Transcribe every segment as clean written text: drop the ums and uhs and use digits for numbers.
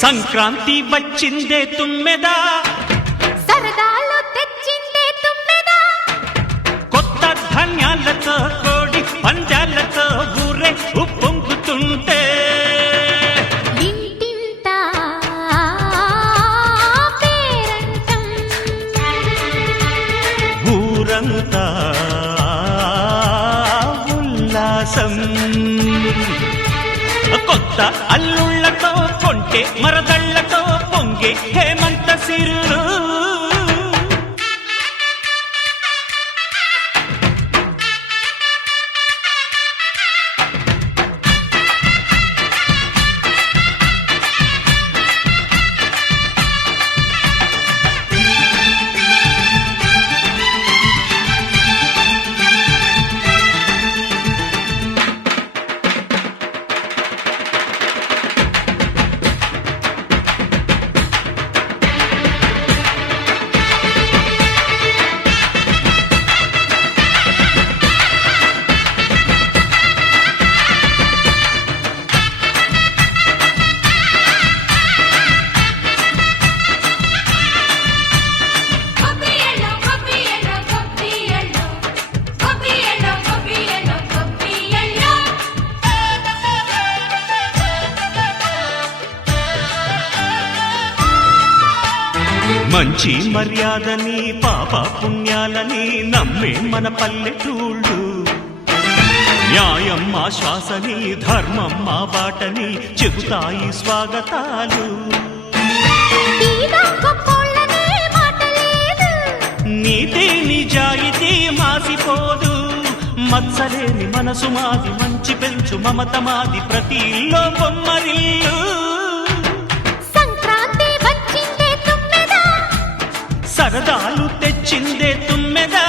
సంక్రాంతి వచ్చిందే తుమ్మెదా, సరదాలు తెచ్చిందే తుమ్మెదా, కొత్త ధాన్యాలతో కోడి పందాలతో ఊరే ఉప్పొంగుతుంటే ఇంటింటా పేరంటం, ఊరంతా ఉల్లాసం. కొత్త అల్లుళ్లతో కొంటే మరదళ్లతో పొంగే హేమంత సిరులు. గొబ్బియలో గొబ్బియలో గొబ్బియలో గొబ్బియలో గొబ్బియలో గొబ్బియలో, మంచి మర్యాదని పాప పుణ్యాలని నమ్మే మన పల్లెటూళ్ళు, న్యాయం మా శ్వాసని ధర్మం మా బాటని చెబుతాయి స్వాగతాలు. తీగా గొప్పోళ్ళనే మాట లేదు, నీతి నిజాయితీ మాసిపోదు, మత్సలేని మనసు మాది, మంచి పెంచు మమత మాది, ప్రతి ఇల్లో బొమ్మరిల్లు. సంక్రాంతి వచ్చిందే తుమ్మెదా, సరదాలు తెచ్చిందే తుమ్మెదా.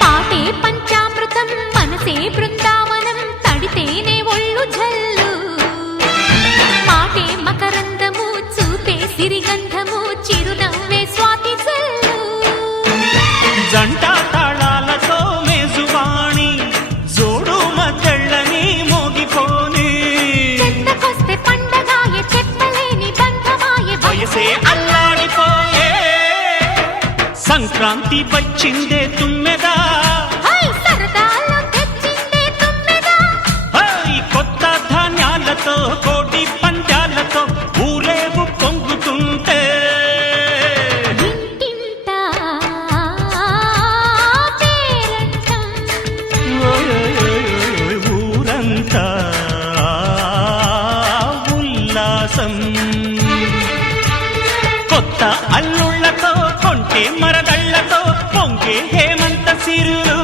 పాటే పంచామృతం మనసే బృందావనం, తడితేనే ఒళ్ళు జల్లు, మాటే మకరందము చూపే సిరిగంధము, చిరునవ్వే స్వాతి జల్లు. జంట తాళాలతో మేజువాణి జోడు మద్దళ్ళని మోగిపోని, చెంతకొస్తే పండగాయే చెప్పలేని బంధమాయే, వయసే అల్లాడిపోయే. సంక్రాంతి వచ్చిందే తుమ్మెదా, హై సరదాలు తెచ్చిందే తుమ్మెదా, హై కొత్త ధాన్యాలతో కోటి పందాలతో ఊరేగు పొంగుతుంటే ఇంటింటా పేరంటం, ఓయ్ ఊరంతా ఉల్లాసం. కొత్త అల్లుళ్లతో కొంటే మరదళ్లతో పొంగే హేమంత సిరులు.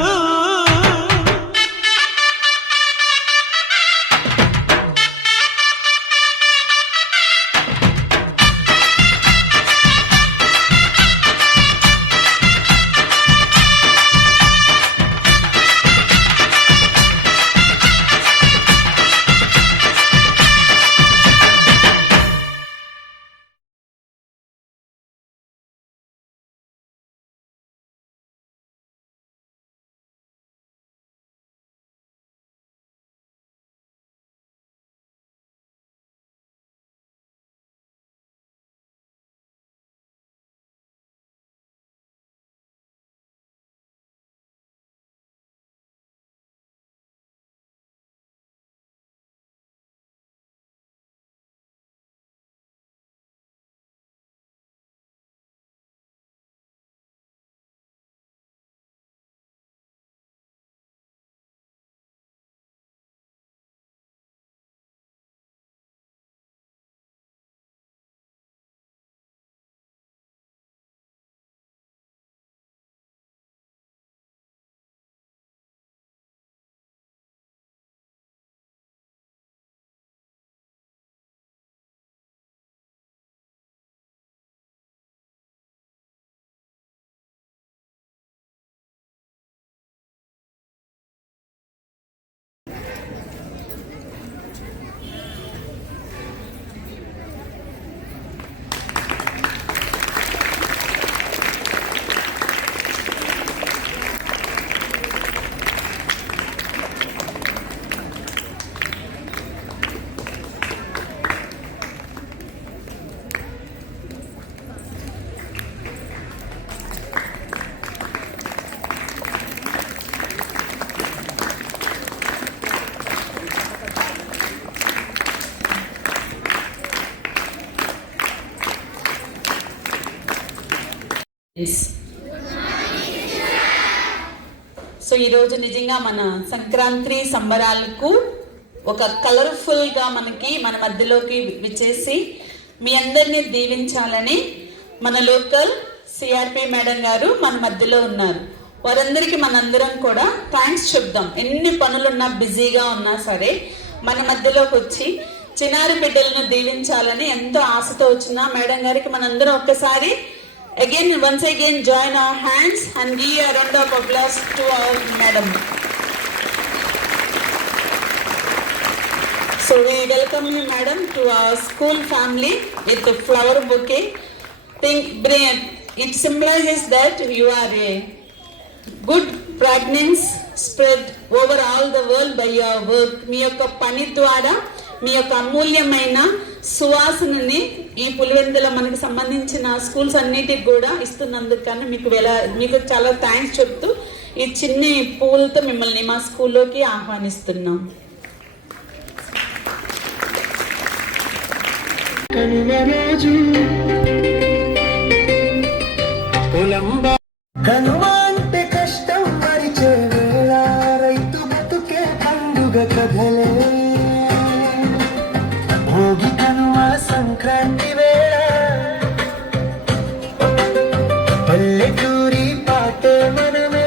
సో ఈరోజు నిజంగా మన సంక్రాంతి సంబరాలకు ఒక కలర్ఫుల్ గా మనకి మన మధ్యలోకి విచ్చేసి మీ అందరినీ దీవించాలని మన లోకల్ సిఆర్పి మేడం గారు మన మధ్యలో ఉన్నారు. వారందరికీ మనందరం కూడా థ్యాంక్స్ చెప్దాం. ఎన్ని పనులున్నా బిజీగా ఉన్నా సరే మన మధ్యలోకి వచ్చి చిన్నారి బిడ్డలను దీవించాలని ఎంతో ఆశతో వచ్చిన మేడం గారికి మనందరం ఒక్కసారి once again join our hands and give a round of applause to our madam. So we welcome you madam to our school family with a flower bouquet. It symbolizes that you are a good fragrance spread over all the world by your work. మీ యొక్క పని ద్వారా మీ యొక్క అమూల్యమైన సువాసనని ఈ పులివెందుల మనకు సంబంధించిన schools అన్నిటికి కూడా ఇస్తున్నందుకు కానీ మీకు చాలా థ్యాంక్స్ చెప్తూ ఈ చిన్ని పూలతో మిమ్మల్ని మా స్కూల్లోకి ఆహ్వానిస్తున్నాం. కనుమంటే కష్టం మరిచే వేళ రైతు బతుకే పండుగ కథలే భోగి కనుమ సంక్రాంతి వేళ పల్లెటూరి పాటే మనమే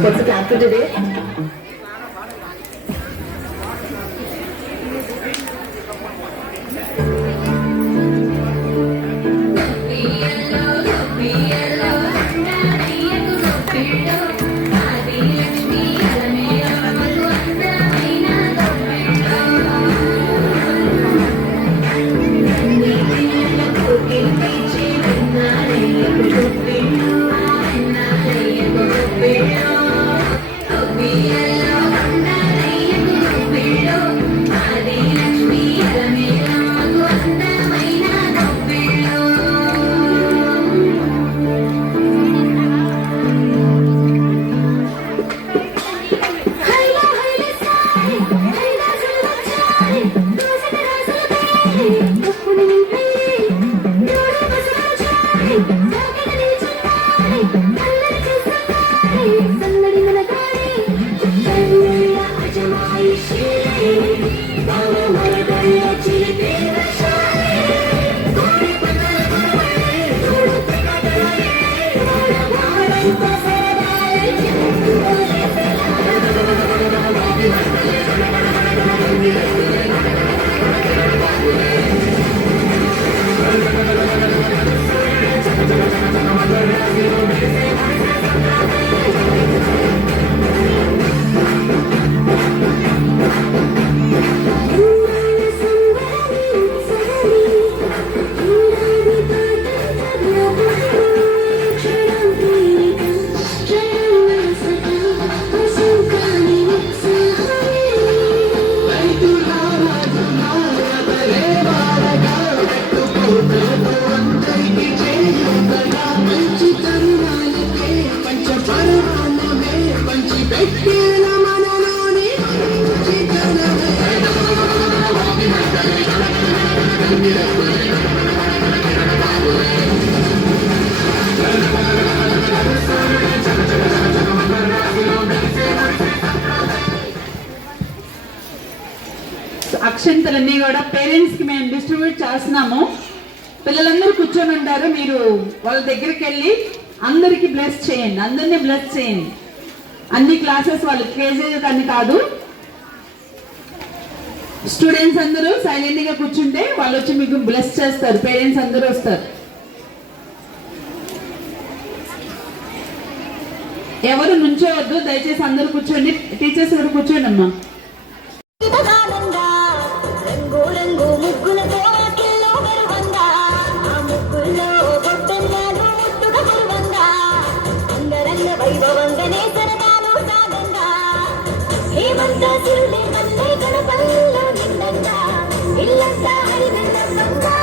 What's the plan for today? అక్షంతలన్నీ కూడా పేరెంట్స్ కి మేము డిస్ట్రిబ్యూట్ చేస్తున్నాము. పిల్లలందరూ కూర్చొని ఉంటారు, మీరు వాళ్ళ దగ్గరికి వెళ్ళి అందరికి బ్లెస్ చేయండి, అందరినీ బ్లెస్ చేయండి. అన్ని క్లాసెస్ వాళ్ళు కేజీ అని కాదు, స్టూడెంట్స్ అందరూ సైలెంట్ గా కూర్చుంటే వాళ్ళు వచ్చి మీకు బ్లెస్ చేస్తారు. పేరెంట్స్ అందరూ వస్తారు. ఎవరు నుంచోవద్దు, దయచేసి అందరూ కూర్చోండి. టీచర్స్ కూడా కూర్చోండి అమ్మా. రంగు రంగు ముగ్గులతో ఆటల్లో గర్వంగా, ఆ ముగ్గుల్లో గొడ్డన్నాలు ముట్టుగా గర్వంగా, అంగరంగ వైభవంగానే సరదాలు సాగంగా, హేమంత సిరులే మల్లె గణపల్లో నిండంగా, ఇల్లంతా హరివిల్లంగా,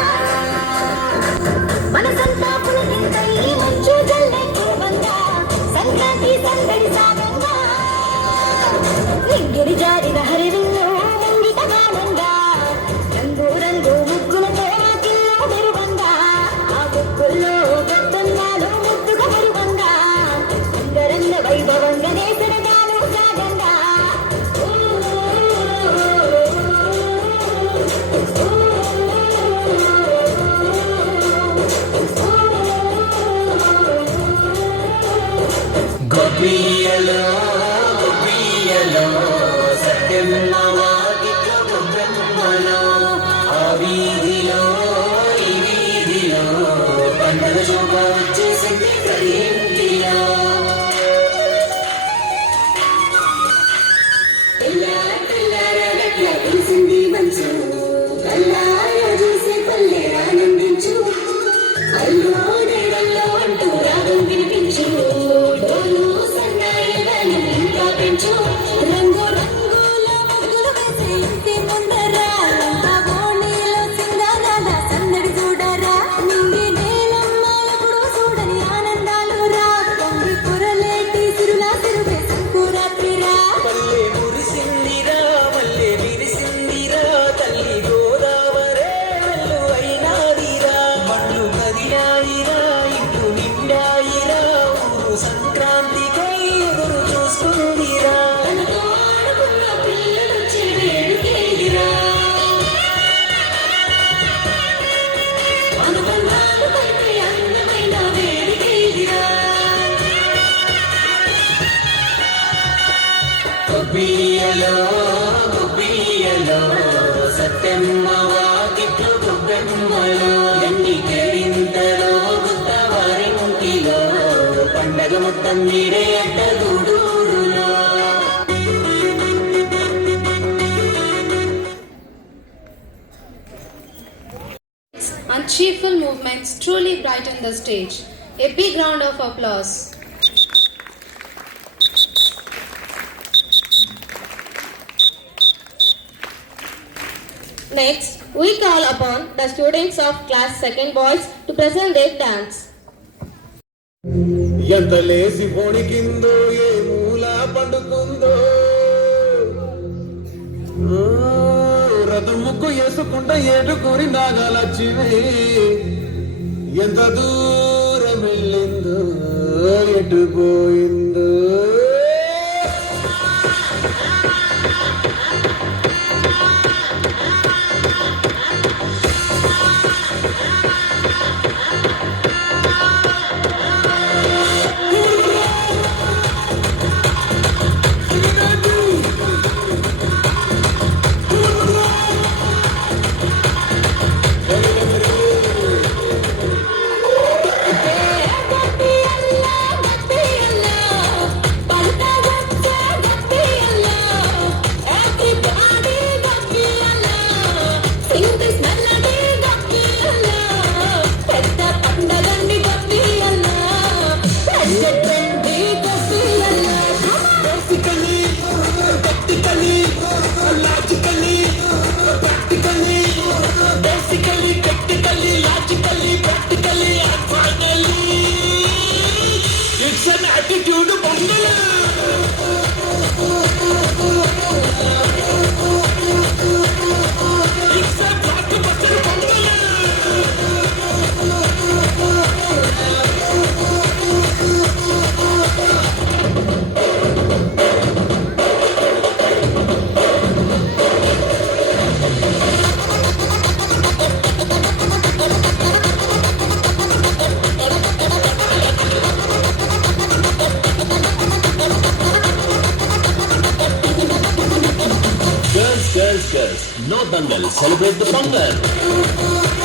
మనసంతా పులకింతై మంచు జల్లే కురవంగా, సంక్రాంతి సందడి సాగంగా, నింగిరి జారిన హరివిల్లు ముంగిట గానంగా, రంగు రంగు ముగ్గులతో ఆటల్లో గర్వంగా, ఆ ముగ్గుల్లో గొడ్డన్నాలు ముద్దుగా గర్వంగా, అంగరంగ వైభవంగానే సరదాలు సాగంగా. గొబ్బియలో గొబ్బియలో సత్యమ్మ గిట్ల గొబ్బెమ్మలో, ఆ వీధిలో ఈ వీధిలో పండుగ శోభ వచ్చేసింది ప్రతి ఇంటిలో. పిల్లారగట్ల తెలిసింది మంచు, కల్లార చూసి పల్లె ఆనందించు, అల్లో నీడల్లో అంటూ రాగం వినిపించు, డోలు సన్నాయి గాని ఇంకా పెంచు, రంగు రంగుల ముగ్గులు వేసే ఇంటి ముందర, లంగా ఓణీలో సింగారాల సందడి చూడరా, నింగి నేలమ్మ ఎప్పుడు చూడని ఆనందాలు రా, పొంగి పొరలేటి సిరులా సిరువే సంకురాత్రిరా. పల్లె మురిసిందిరా మల్లె విరిసిందిరా, తల్లి గోదావరే వెళ్ళు అయినాదిరా, మళ్ళు కదిలాయిరా ఇల్లు నిండాయిరా, ఊరు సంక్రాంతికై ఎదురు చూసుకుందిరా. తనతో ఆడుకున్న పిల్లలొచ్చే వేడుకేదిరా, అనుబంధాలు కలిపే అందమైన వేడుకేదిరా. గొబ్బియలో గొబ్బియలో సత్యమ్మ వాకిట్లో గొబ్బెమ్మలో, ఎన్ని కేరింతలో గుత్తవారి ముంకిలో, పండగ మొత్తం మీరే అట్ట గూడూరులో. And cheerful movements truly brighten the stage. A big round of applause. Next, we call upon the students of class 2nd boys to present their dance. ఎంత లేసి పొణికిందో ఏ మూల పండుకుందో రథం ముక్కు వేసుకుంటా ఏడుకూరి నాగలచ్చివి ఎంత దూరం వెళ్ళిందో ఎటు పోయిందో Girls, no dangal, celebrate the Pongal.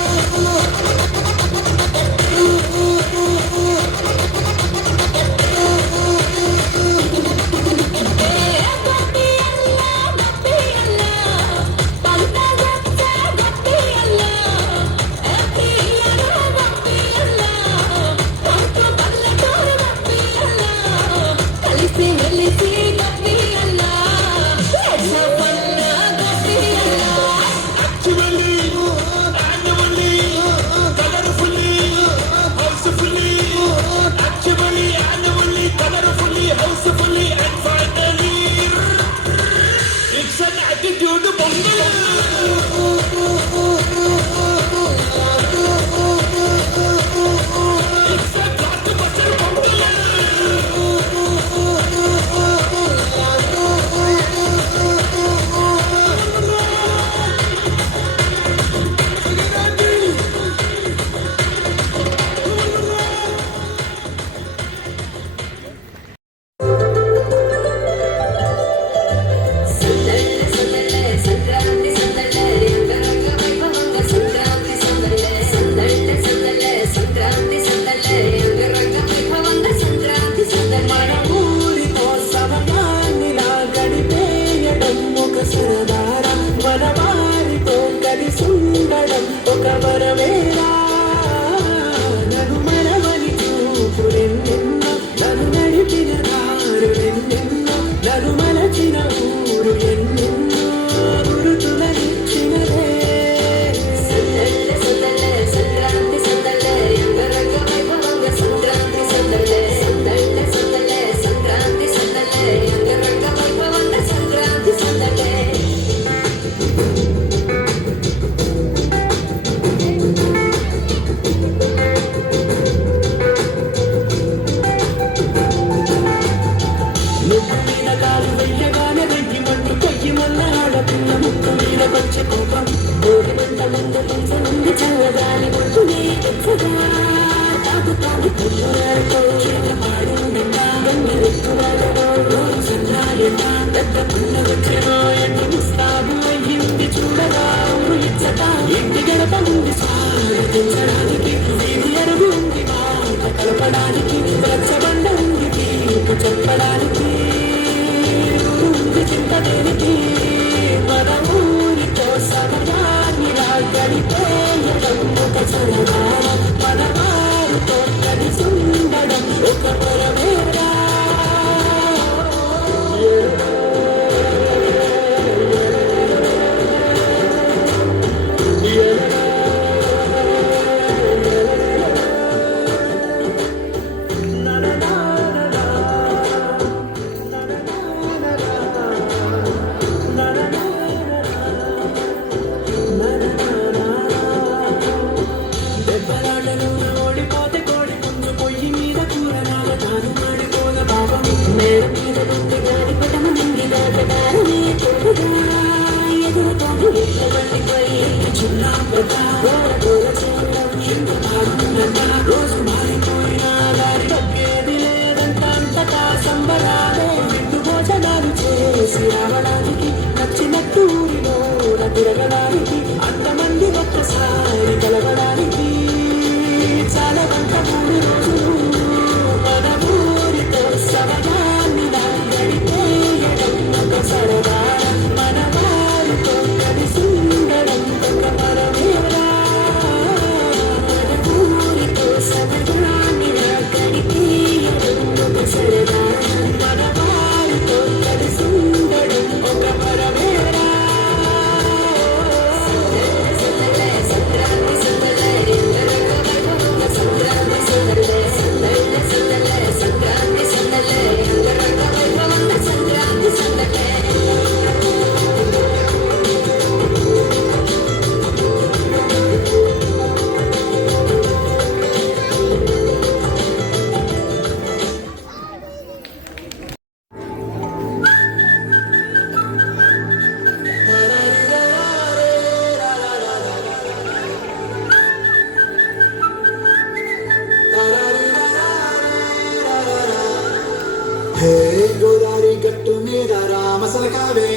మసలకావే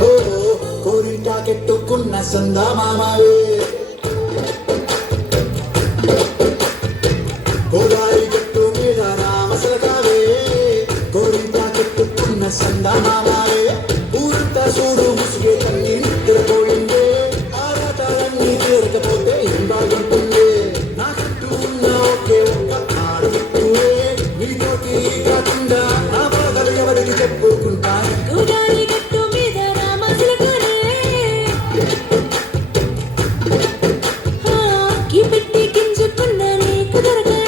ఓ కోరిటాకెట్టుకున్న సందా మామావే గోదారి గట్టు మీద రామసలకావే కోరిటాకెట్టుకున్న సందా మామావే ఊరంతా చూడు ముసిగే తల్లి నిద్రపోయిందే ఆరాటాలన్నీ తీరకపోతే ఏం బాగుంటుంది నాకంటూ ఉన్న ఒకే ఒక్క ఆడవిట్టువే నీతోటి కాకుండా నా బాధలు ఎవరికి చెప్పుకుంటాను గోదావరి గట్టు మీద రామచిలకనే ఈ పెట్టి గింజుకున్న నీకు దొరకనే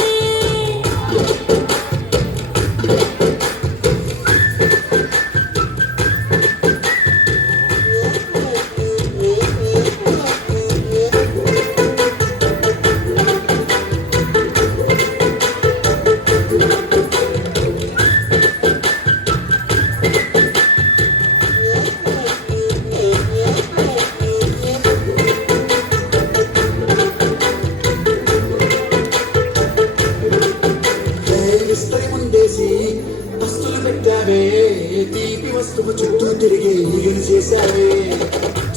ఇస్తరి ముందేసి పస్తులు పెట్టావే తీపి వస్తువు చుట్టూ తిరిగి ఈగలు చేశావే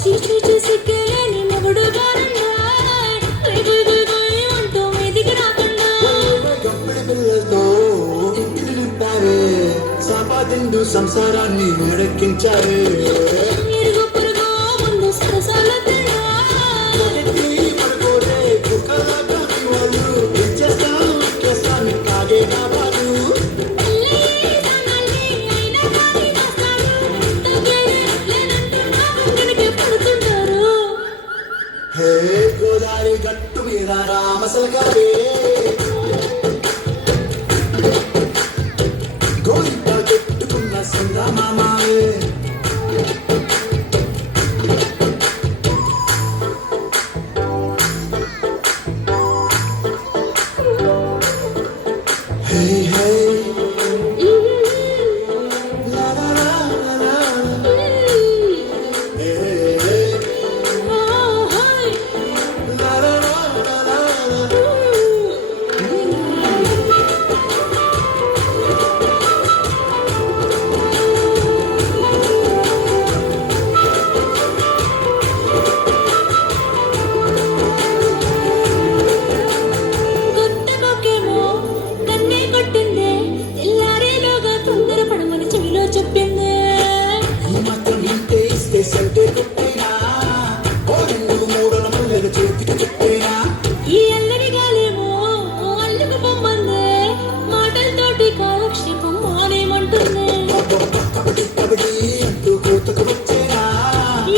చీచీ చేసి కేని మొగుడు గారన్నా అంటూ మీదికి రాకుండా గంపిడి పిల్లలతో ఇంటిని నింపావే సంపాదిండు సంసారాన్ని ఎడెక్కించావే ఇరుగు పొరుగు ముందు సరసాల తిన్నా మొదటి పడుకోరే కుక్కలాగా మీ వాళ్ళు ఇచ్చేస్తాను ఇచ్చేస్తాను కాగే కాపాడు హే గోదావరి గట్టు మీద రామసలకావే గోరింట చెట్టుకున్న సందా మామావే హే హే లా లా లా లా లా హే హే లా లా లా లా లా కొట్టబోకేమో కన్నే కొట్టిందే తెల్లారేలోగా తొందర పడమని చెవిలో చెప్పిందే ఈ మాత్రం ఇంటే ఇస్తే సంటే కొట్టేనా ఓ రెండు మూడల ముళ్ళలు చేతికి చుట్టేనా ఈ అల్లరి గాలేమో అల్లుకు పొమ్మందే మాటలతోటి కాలక్షేపం మానేమంటుంది కబడ్డీ కబడ్డీ అంటూ కూతకు వచ్చేనా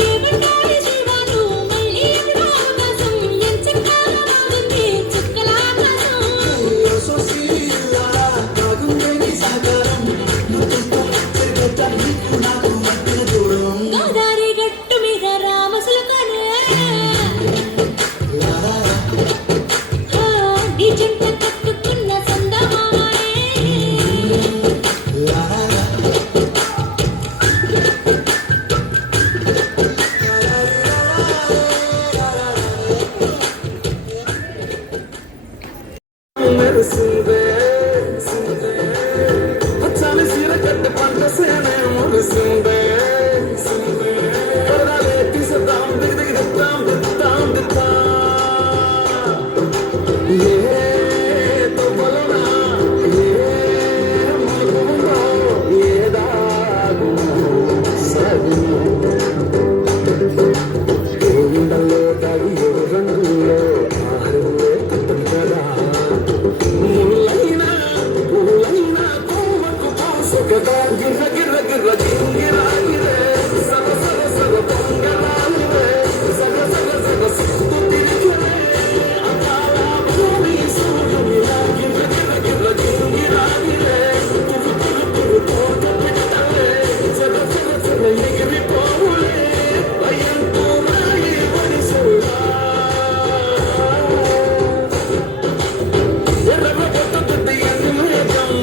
ఏమంటారు జీవాలు మళ్ళీ ఎప్పుడు అవకాశం ఎంచక్కాల రాగుంది చుక్కల ఆకాశం సోసీలా కాగుండే నీ సహకారం నువ్వుతో తిరిగేట నీకు నాకు మధ్యన దూరం గోదావరి గట్టు మీద రామసులకనే నీ జంట కట్టుకున్న సందమామనే మెరుసిందే అచ్చాని సీర కట్టి పంట సేనే మురిసిందే పరదాలే తీసేద్దాం దిగి దిగి దిద్దాం దిద్దాం దిద్దాం ఏ తొవ్వలనా ఏ మగువులో ఏ దాగునో సగునో గోవిందల్లో దాగి ఏ రంగులో ఆహారంలో తప్పని కదా ముళ్ళైనా పువ్వులైనా కొమ్మకు పోసుకదా గిర్ర గిర్ర గిర్ర గింగిరా గిరే సగ సగ సగ పొంగరాలివే సగ సగ సగ సుత్తు తిరిగిరే అకాల భూమి సూర్యునిలా గిర్ర గిర్ర గిర్ర గింగిరా గిరే తురు తురు తురు తోట పెట్టలే సగ సగ సగ ఎగిరిపోవులే భయంతో మాయి వడిసెల్లా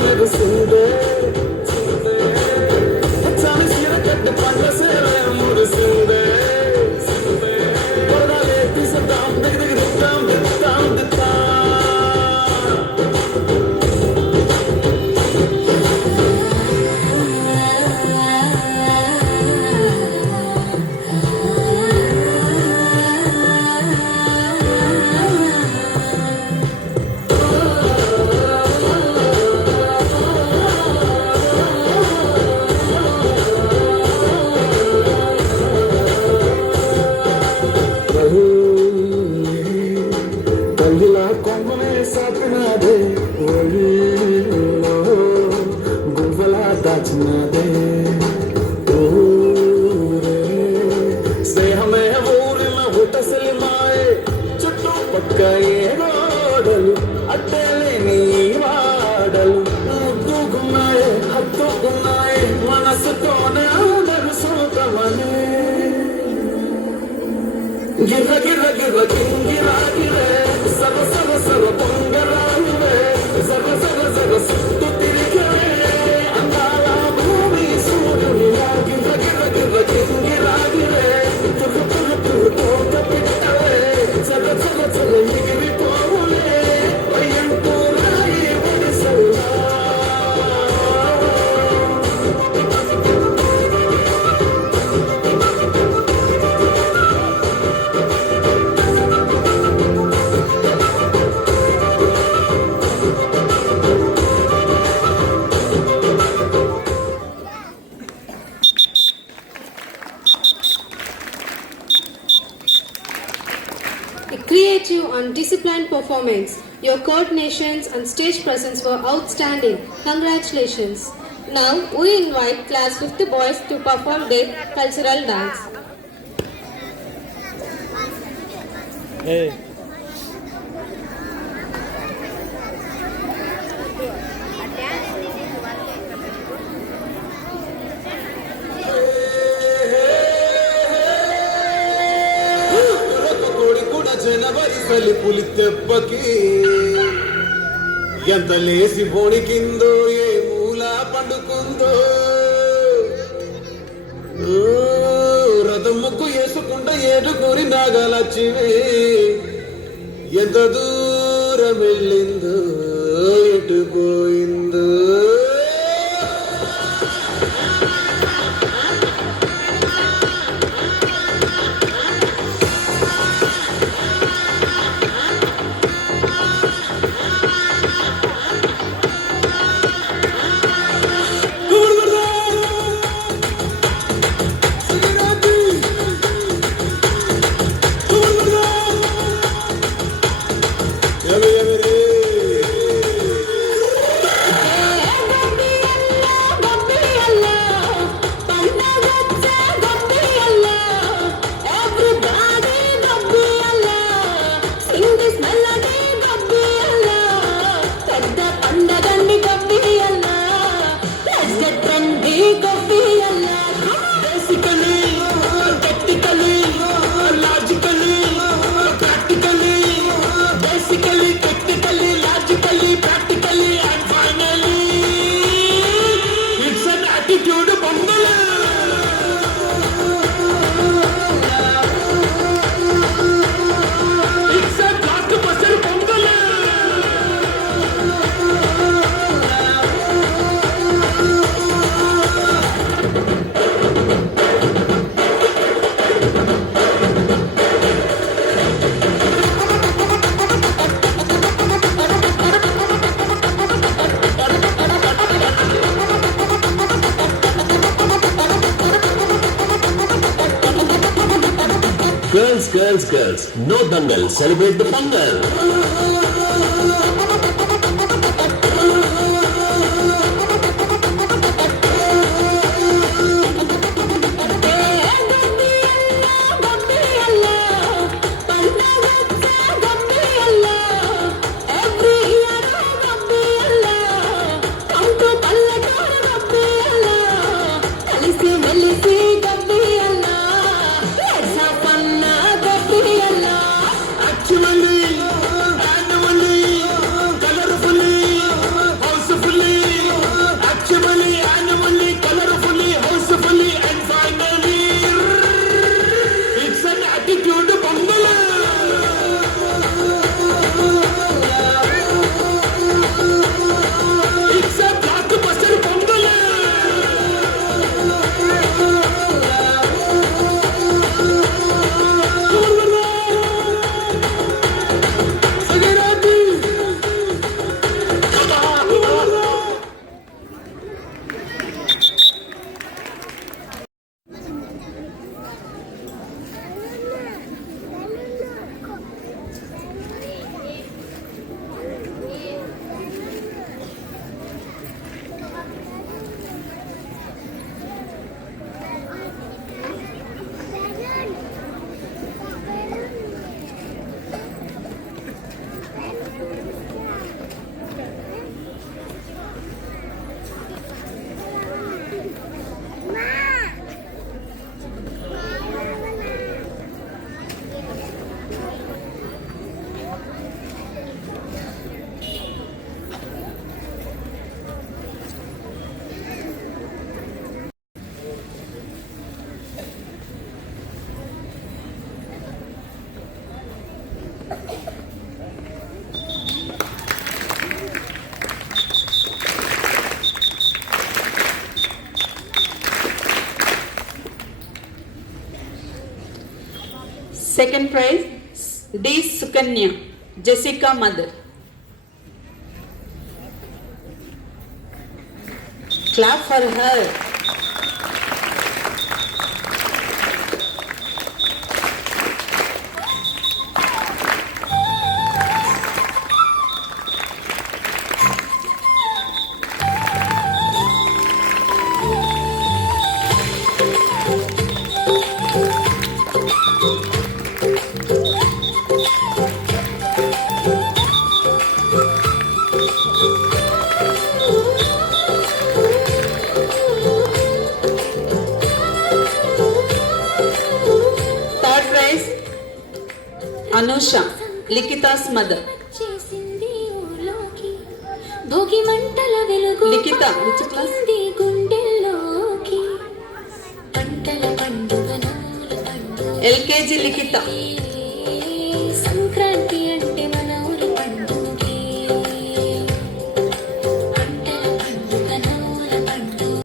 మెరుసిందే అచ్చాని సీర కట్టి దాచినదే ఊరే స్నేహమే ఊరిలో హుటసలిమాయే చుట్టుపక్క ఏ గోడలు అడ్డలేని వాడలు ముద్దుకున్నాయి హత్తుకున్నాయి మనసుతోనే అందరు సోకమనే గిర్ర గిర్ర గిర్ర గింగిరా గిరే సర సర సర పొంగరాలువే సర సర సర సుత్తు తిరిగే అందాల భూమి సూర్యునిలా గిర్ర గిర్ర గిర్ర గింగిరా గిరే తురు తురు తురు తోట పిట్టవే సర సర సర ఎగిరిపోవులే వయ్యంటూ రాయి ఒడిసల్లా A creative and disciplined performance. Your coordinations and stage presence were outstanding. Congratulations. Now we invite class 5th boys to perform their cultural dance. జనవరి సలి పులి తెప్పకి ఎంత లేసి బోణికిందో ఏ మూల పండుకుందో రథం ముగ్గు వేసుకుంటా ఏడుగురి నాగలచ్చివి ఎంత దూరం వెళ్ళిందో ఎటు పోయిందో Girls, no dangal, celebrate the Pongal. Actually, Second prize, D. Sukanya, Jessica mother. Clap for her. Third prize, Anusha, Likita's mother. చేసింది ఊర్లోకి భోగి మంటల వెలుగు Likita, which class? పాకింది గుండెల్లోకి పంటల పండుగ నవ్వుల పండుగ LKG Likita. సంక్రాంతి అంటే మన ఊరి పండుగే పంటల పండుగ నవ్వుల పండుగ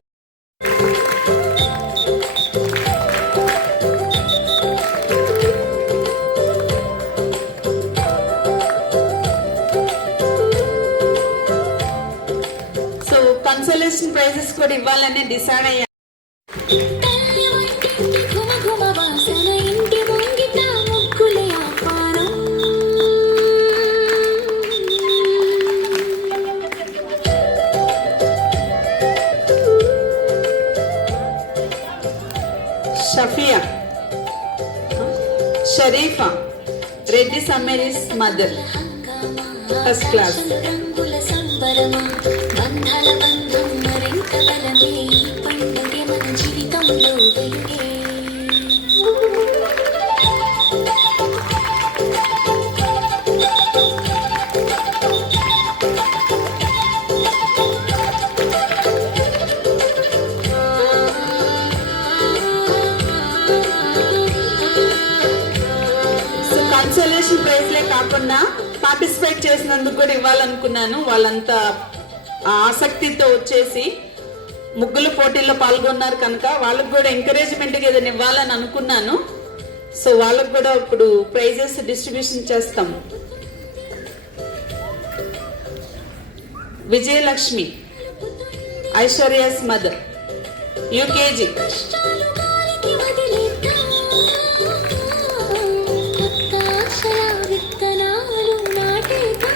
సో కన్సలేషన్ ప్రైజెస్ కూడా ఇవ్వాలని డిసైడ్ అయ్యాను. తల్లి వంటింటి ఘుమ ఘుమ వాసన ఇంటి ముంగిట ముగ్గులే ఆహ్వానం షఫియా, షరీఫా, రెడ్డి సమీరీస్ మదర్, ఫస్ట్ క్లాస్. రంగుల సంబరమా బంధాల బంధం మరింత బలమే ఈ పండుగే మన జీవితంలో వెలుగే సో కన్సలేషన్ ప్రైజ్లే కాకుండా పార్టిసిపేట్ చేసినందుకు కూడా ఇవ్వాలనుకున్నాను. వాళ్ళంతా ఆసక్తితో వచ్చేసి ముగ్గుల పోటీల్లో పాల్గొన్నారు కనుక వాళ్ళకు కూడా ఎంకరేజ్మెంట్గా ఏదైనా ఇవ్వాలని అనుకున్నాను. సో వాళ్ళకు కూడా ఇప్పుడు ప్రైజెస్ డిస్ట్రిబ్యూషన్ చేస్తాము. Vijayalakshmi, Aishwarya's mother, UKG. కష్టాలు గాలికి వదిలేద్దాం కొత్త ఆశల విత్తనాలు నాటేద్దాం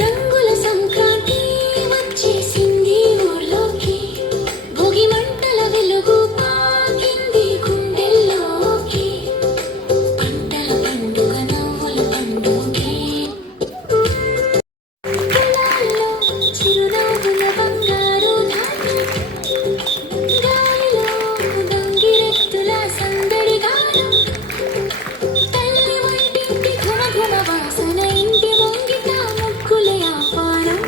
రంగుల సంక్రాంతి వచ్చేసింది ఊర్లోకి భోగి మంటల వెలుగు పాకింది గుండెల్లోకి పంటల పండుగ నవ్వుల పండుగే కళ్ళల్లో చిరునవ్వుల బంగారు ధాన్యం గాలిలో గంగిరెద్దుల సందడి గానం తల్లి వంటింటి ఘుమ ఘుమ వాసన ఇంటి ముంగిట ముగ్గులే ఆహ్వానం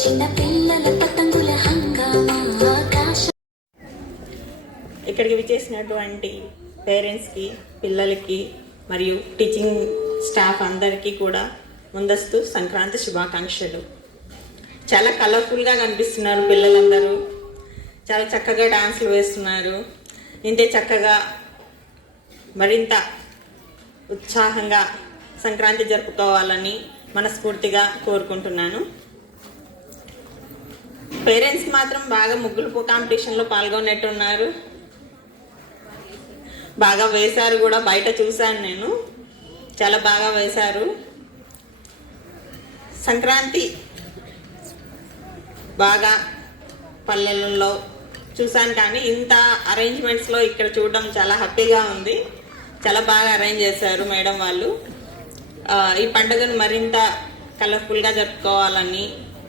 చిన్న పిల్లల పతంగుల హంగామా ఆకాశ ఇక్కడికి విచ్చేసినటువంటి పేరెంట్స్కి, పిల్లలకి మరియు టీచింగ్ స్టాఫ్ అందరికీ కూడా ముందస్తు సంక్రాంతి శుభాకాంక్షలు. చాలా కలర్ఫుల్గా కనిపిస్తున్నారు పిల్లలందరూ. చాలా చక్కగా డాన్సులు వేస్తున్నారు. ఇంతే చక్కగా మరింత ఉత్సాహంగా సంక్రాంతి జరుపుకోవాలని మనస్ఫూర్తిగా కోరుకుంటున్నాను. పేరెంట్స్ మాత్రం బాగా ముగ్గులు కాంపిటీషన్లో పాల్గొనేట్టున్నారు. బాగా వేశారు కూడా, బయట చూశాను నేను, చాలా బాగా వేశారు. సంక్రాంతి బాగా పల్లెలలో చూశాను కానీ ఇంత అరేంజ్మెంట్స్లో ఇక్కడ చూడడం చాలా హ్యాపీగా ఉంది. చాలా బాగా అరేంజ్ చేశారు మేడం వాళ్ళు. ఈ పండుగను మరింత కలర్ఫుల్గా జరుపుకోవాలని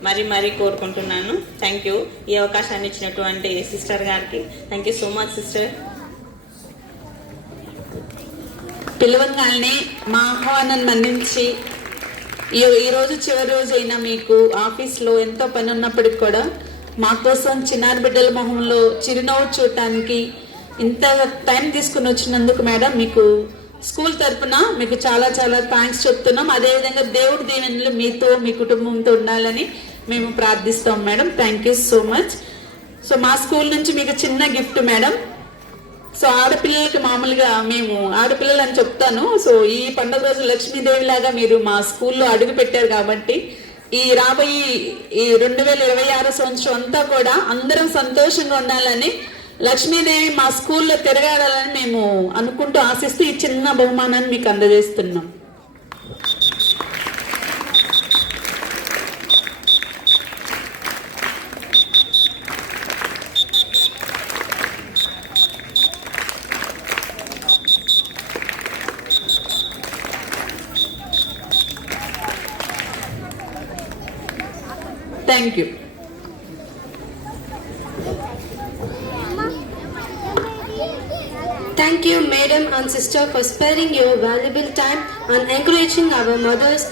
మరీ కోరుకుంటున్నాను. Thank you. ఈ అవకాశాన్ని ఇచ్చినటువంటి సిస్టర్ గారికి thank you so much sister. పిలవంగానే మా ఆహ్వానం మన్నించి ఈ రోజు చివరి రోజు అయినా మీకు ఆఫీస్లో ఎంతో పని ఉన్నప్పటికి కూడా మా కోసం చిన్నారి బిడ్డల మొహంలో చిరునవ్వు చూడటానికి ఇంత టైం తీసుకుని వచ్చినందుకు మేడం మీకు స్కూల్ తరపున మీకు చాలా చాలా థ్యాంక్స్ చెప్తున్నాం. అదేవిధంగా దేవుడి దీవెనలు మీతో మీ కుటుంబంతో ఉండాలని మేము ప్రార్థిస్తాం madam. Thank you so much. So మా స్కూల్ నుంచి మీకు చిన్న గిఫ్ట్ మేడం. సో ఆడపిల్లలకి మామూలుగా మేము ఆడపిల్లలు అని చెప్తాను. సో ఈ పండుగ రోజు లక్ష్మీదేవి లాగా మీరు మా స్కూల్లో అడుగు పెట్టారు కాబట్టి ఈ రాబోయే ఈ 2026 సంవత్సరం అంతా కూడా అందరం సంతోషంగా ఉండాలని, లక్ష్మీదేవి మా స్కూల్లో తిరగాడాలని మేము అనుకుంటూ ఆశిస్తూ ఈ చిన్న బహుమానాన్ని మీకు అందజేస్తున్నాం. Thank you. Thank you, Madam and Sister, for sparing your valuable time and encouraging our mothers.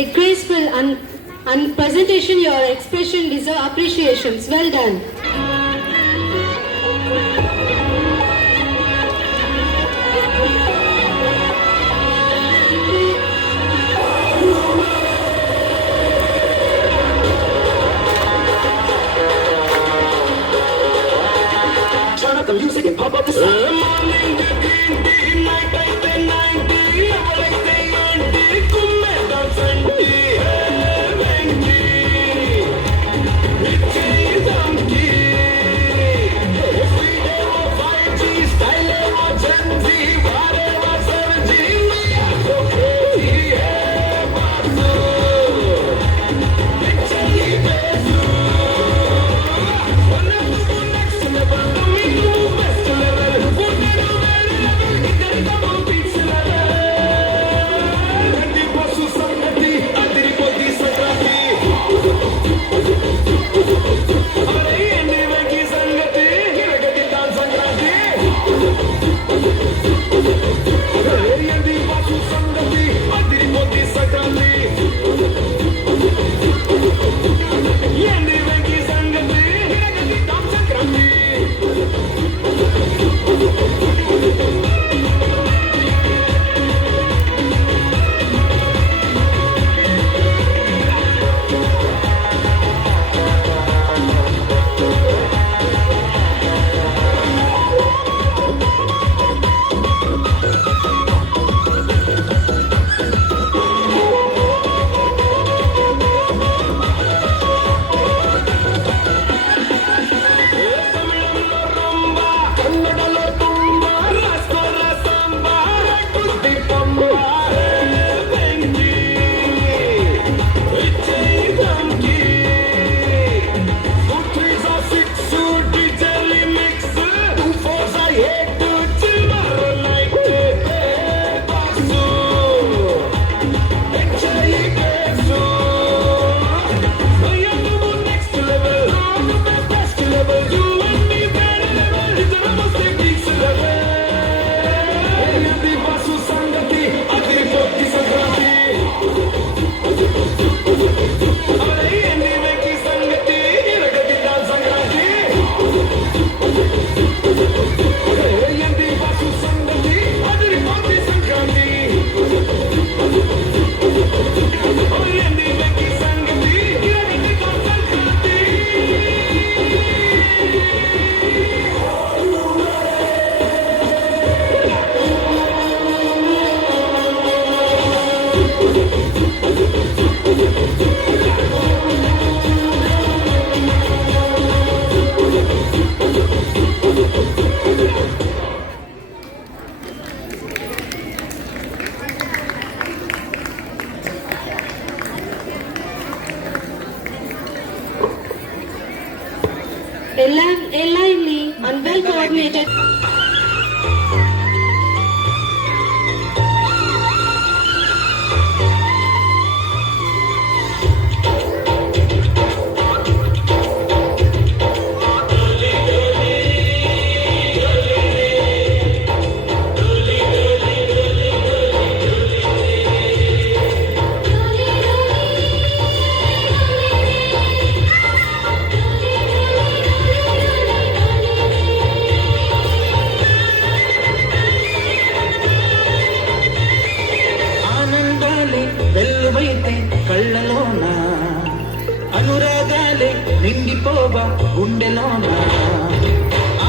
A graceful and presentation, your expression deserve appreciations. Well done. Turn up the music and pump up the sound. Morning the green tea, night like the 90, never like the 90, kumeda santi, venki, nichi zamki. A lively and well coordinated ఆనందాలే వెల్లువైతే కళ్ళలోన, అనురాగాలే నిండిపోవా గుండెలోన.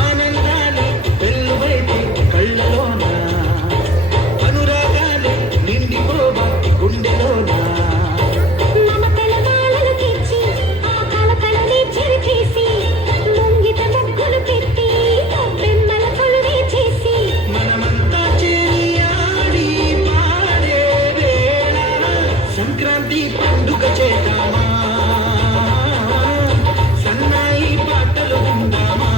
ఆనందాలే వెల్లువైతే కళ్ళలోన, అనురాగాలే నిండిపోవా గుండెలోన. మమతల మాలలు తెచ్చి ఆ కలకలని చెరిపేసి ముంగిట ముగ్గులు పెట్టి బెమ్మల కొలువే చేసి మనమంతా చేరి ఆడి పాడే వేళ సంక్రాంతి పండుగ చేద్దామా, సన్నాయి పాటలు విందామా.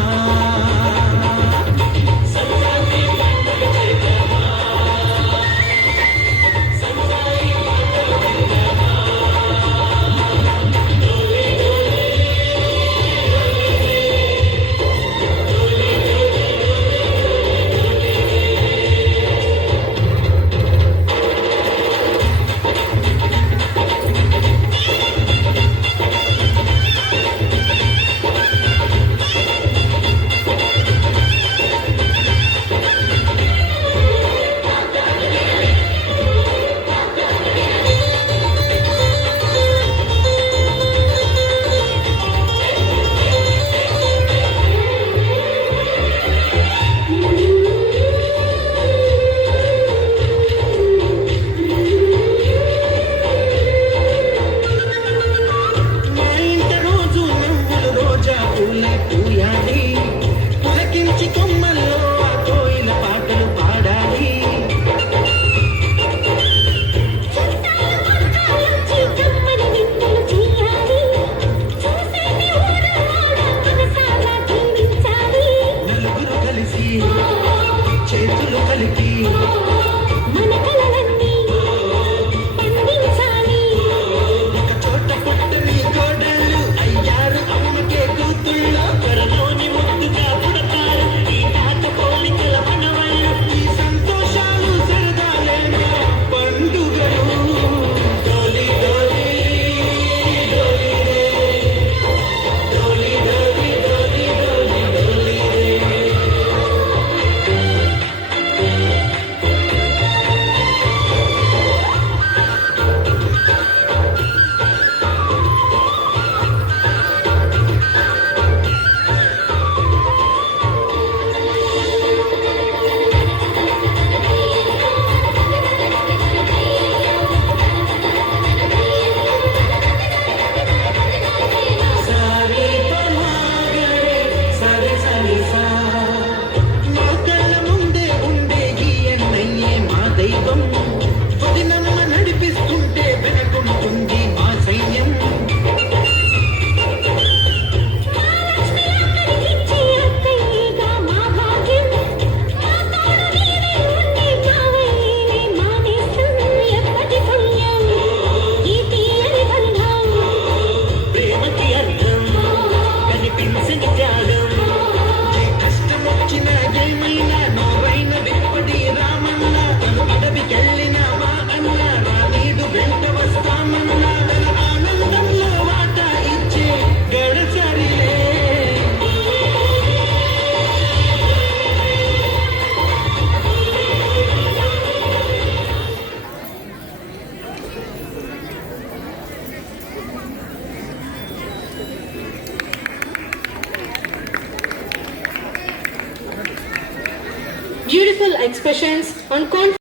మా ఇంట రోజు నవ్వులు రోజా పూలే పూయాలి, పులకించి కొమ్మల్లో ఆ కోయిల పాటలు పాడాలి. కమ్మని విందులు చేయాలి చూసేది ఊరు మనసారా జీవించాలి నలుగురు కలిసి చేతులు కలిపి మన కలలన్నీ పండించాలి ఒక చోట పుట్టని కోడళ్ళు అయ్యారు అమ్మకే కూతుళ్ళు, త్వరలోని ముద్దుగా పుడతారు ఈ తాత పోలికల మనవళ్ళు. ఈ సంతోషాలు సరదాలేనా పండుగలు. డోలి డోలి డోలి రే, డోలి డోలి డోలి డోలి డోలి రే. సారీ పమాగరే సరి సరి సా, మా కళ్ళ ముందే ఉండే ఈ అన్నయ్యే మా దైవం, వదినమ్మ నడిపిస్తుంటే వెనకుంటుంది మా సైన్యం. ఇచ్చే అక్కయ్యగా మా భాగ్యం మా తోడు నీవే ఉండి కావయ్యే మా దేశం ఎప్పటి పుణ్యం ఈ తీయని బంధం ప్రేమకి అర్థం కనిపించని త్యాగం, ఏ కష్టం వచ్చినా ఏమైనా నోరైన విప్పటి రామన్న, తను అడవికెళ్ళిన మా అన్న రానీదు వెంట వస్తామన్న, తన ఆనందంలో వాటా ఇచ్చే గడసరిలే. beautiful expressions on confidence.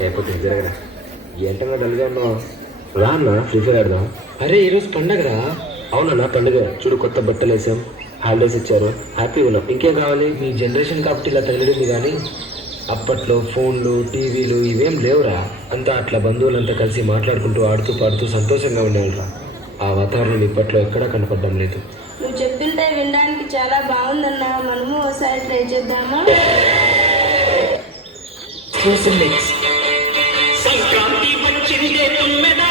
లేకపోతే జరగరా ఏంటన్నా డల్గా ఉన్నావు? రా అన్న ఫ్రీ ఫైర్ ఆడదాం. అరే ఈరోజు పండగరా? అవునన్నా పండుగ చూడు, కొత్త బట్టలు వేసాం. హాలిడేస్ ఇచ్చారు, హ్యాపీగా ఉన్నాం. ఇంకేం కావాలి? మీ జనరేషన్ కాబట్టి ఇలా తగిలింది, కానీ అప్పట్లో ఫోన్లు టీవీలు ఇవేం లేవురా. అంతా అట్లా బంధువులంతా కలిసి మాట్లాడుకుంటూ ఆడుతూ పాడుతూ సంతోషంగా ఉండేవాళ్ళరా. ఆ వాతావరణం ఇప్పట్లో ఎక్కడా కనపడడం లేదు. నువ్వు చెప్తుంటే వినడానికి చాలా బాగుందన్నా, మనము ఒకసారి ట్రై చేద్దామా? సంక్రాంతి వచ్చిందే తుమ్మెదా,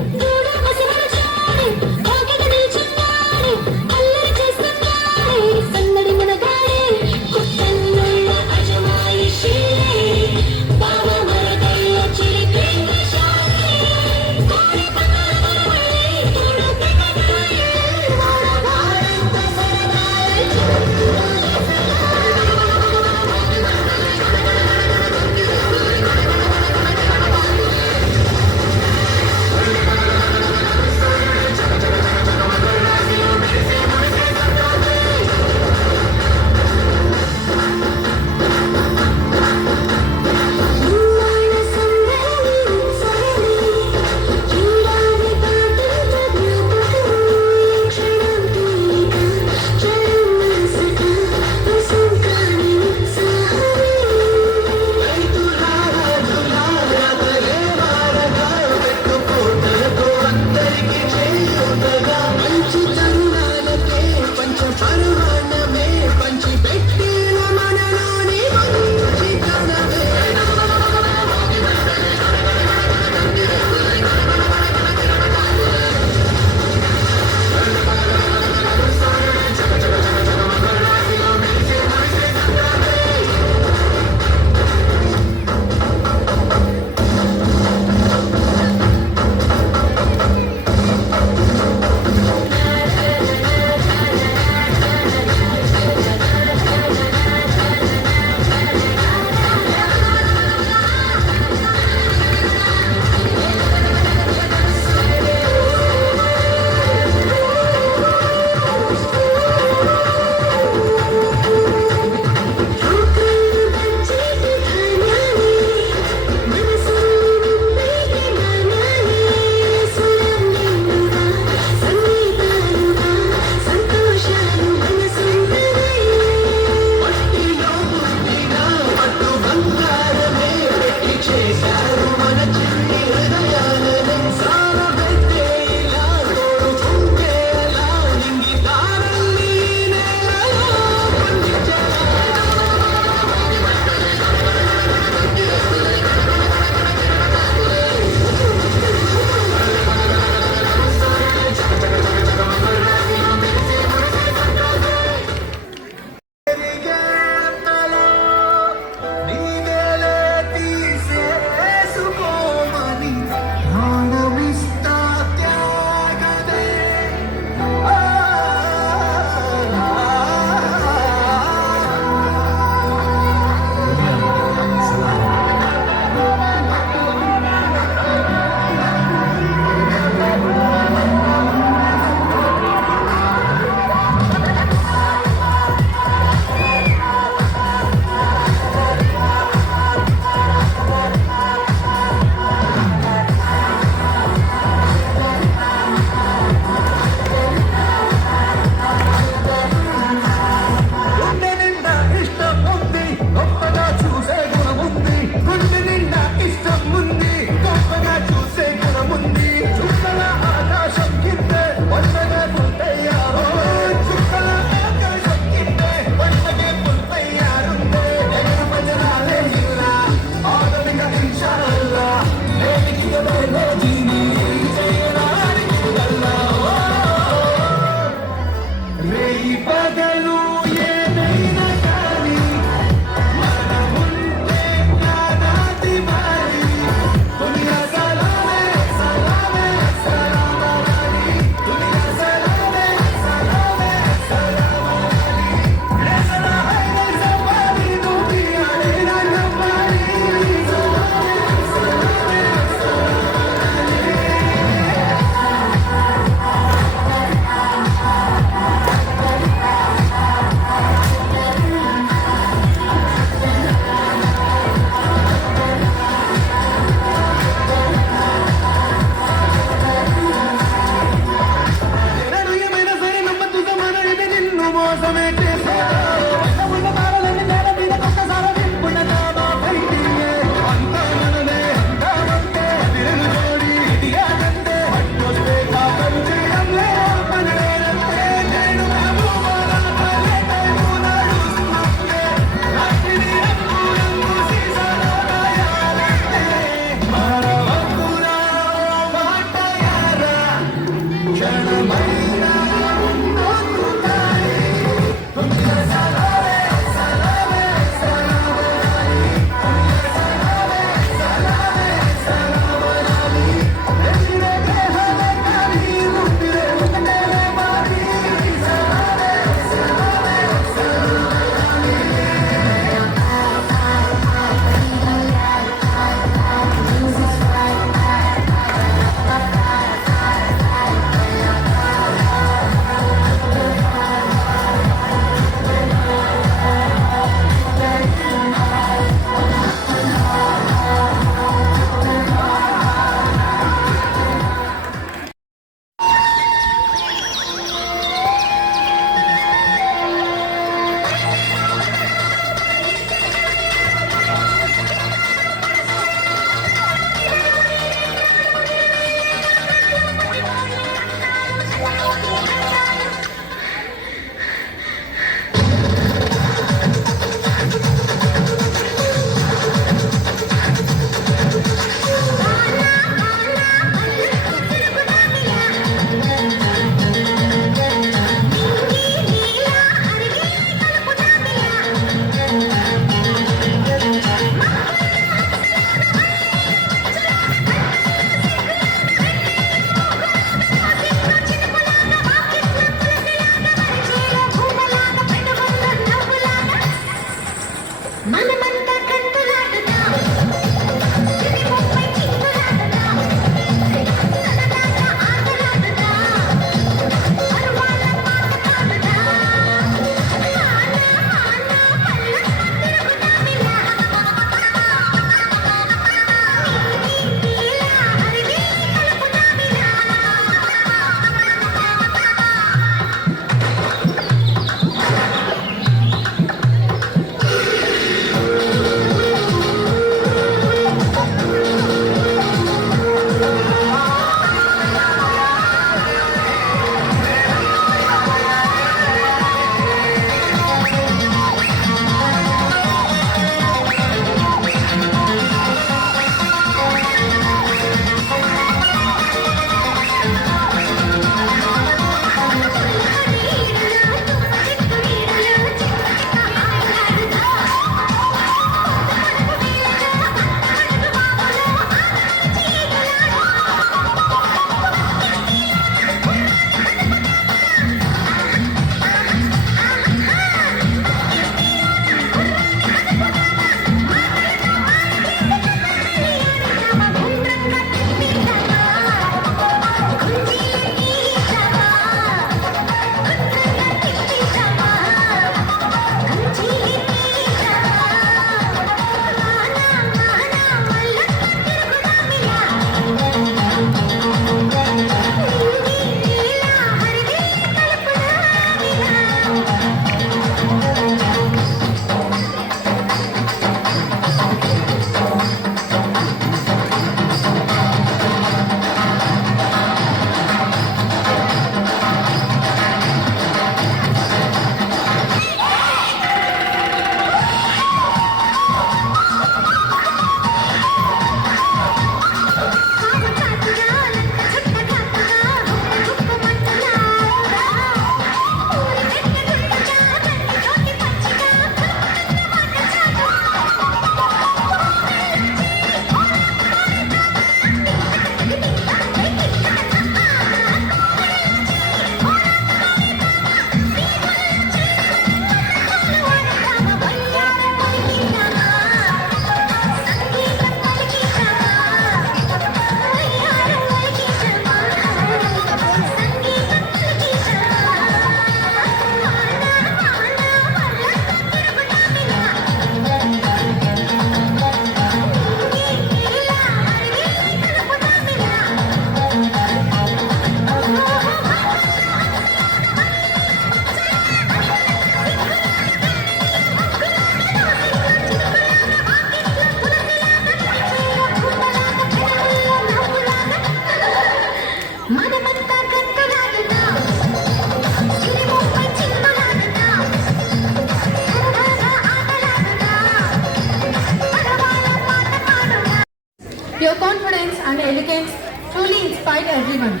and elegance truly inspired everyone.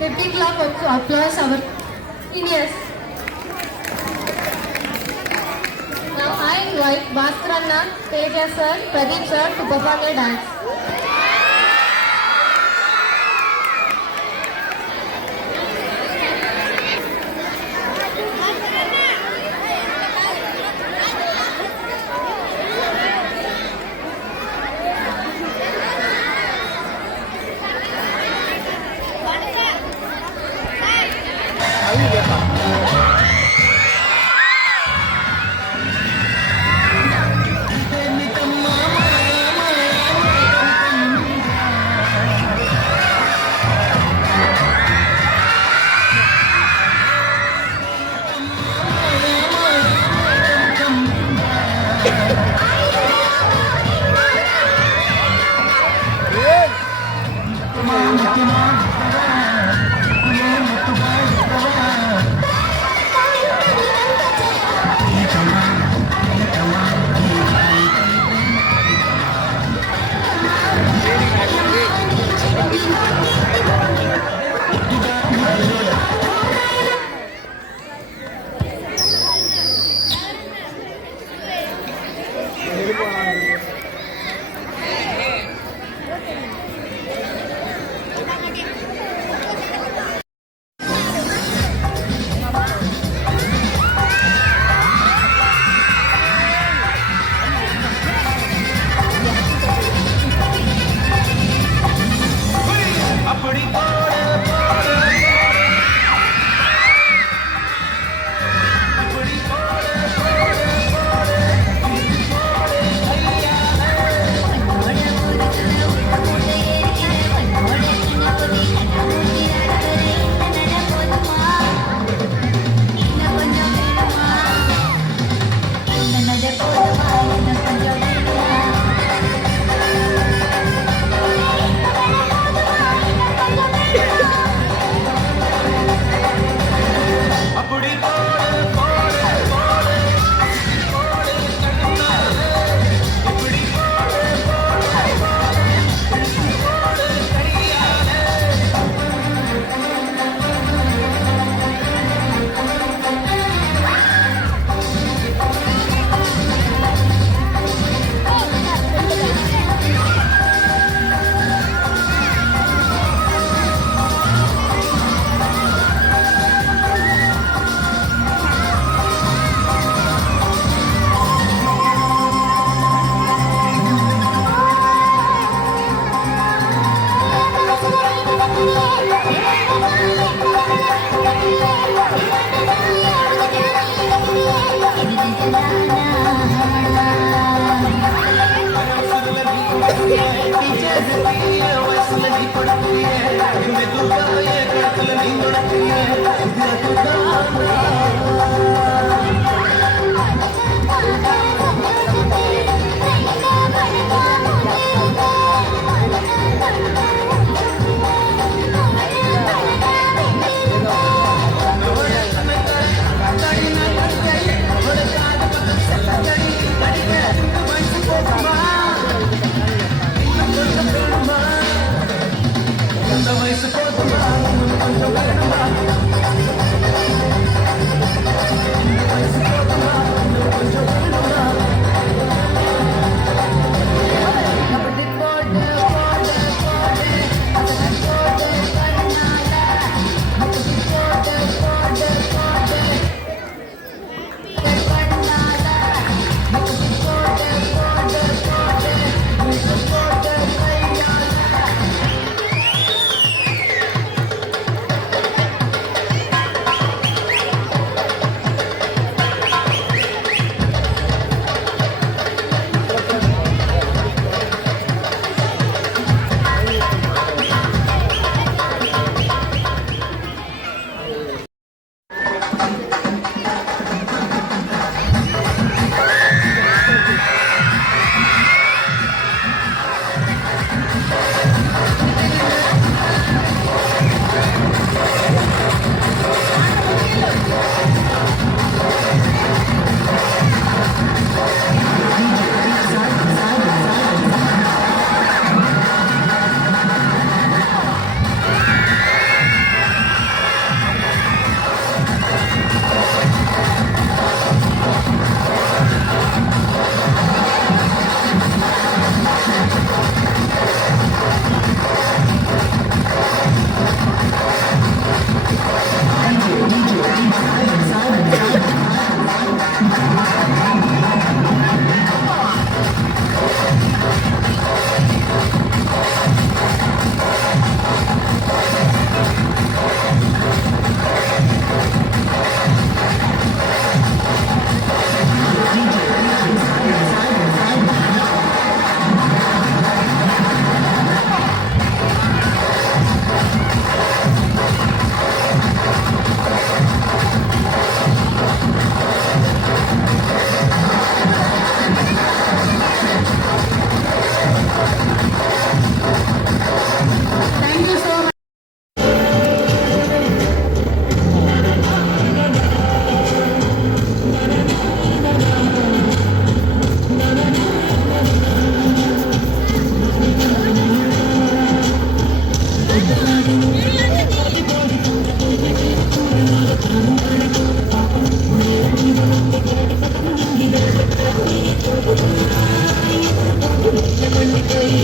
A big clap to applause our seniors. Now I invite Bhaskaranna, Teja sir, Pradeep sir to perform a dance. మండిపోయి